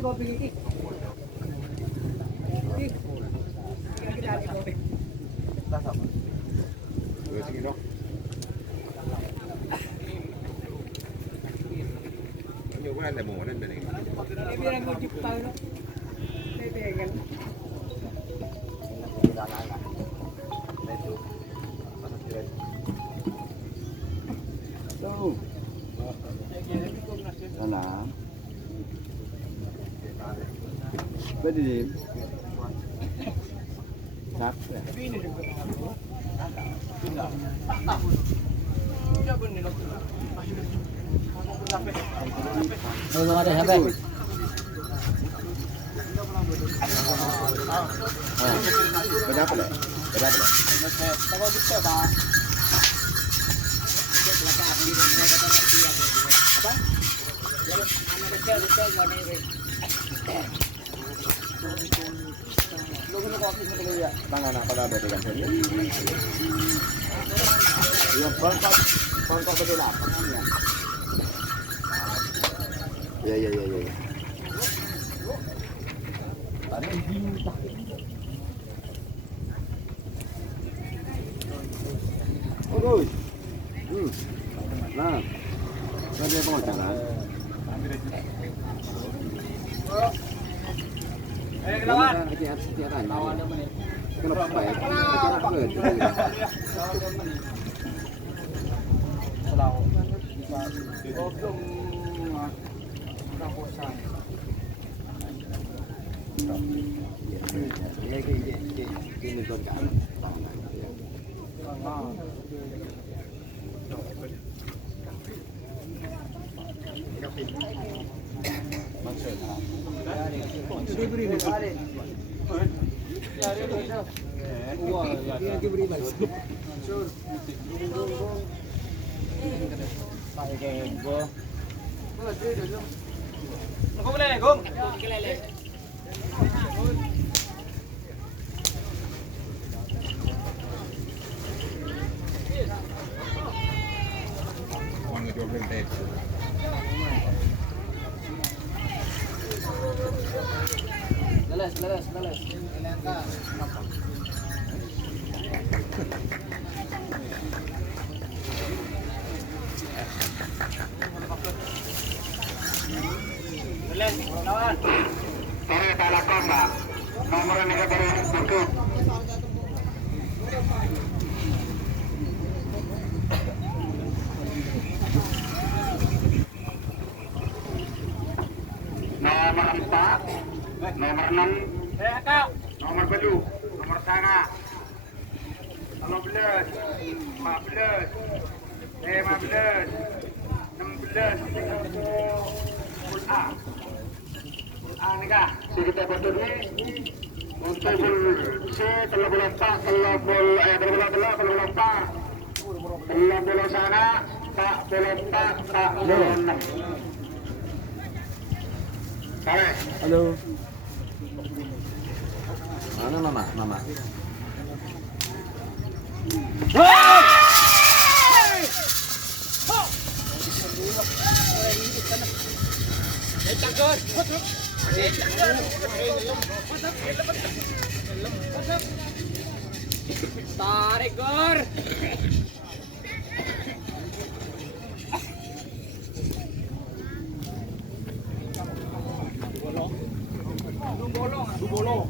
kopi iki. Wis iki no. Yo kan ada mau nanti nih. Biar mau dipal no. Tetengan. Tuh. Sana. Bedi. Nak. Belum ada sampai. Berapa deh? Berapa deh? Tangan apa ada dengan sini? Ya bangkok betul apa? Ya. Oh, nah, ada apa macam? Kenapa? Kenapa ya? Leles. Lawan. Sorry, salah Mbak. Nomornya juga dari buku. Nomor 4, nomor 6, nomor belu, nomor sana, 15, 14, 15, 16, A ni kah? Si kita betul ni untuk C 34, 34 sana, 46. Halo. Mana mama? Tarik Gor. Du bolong.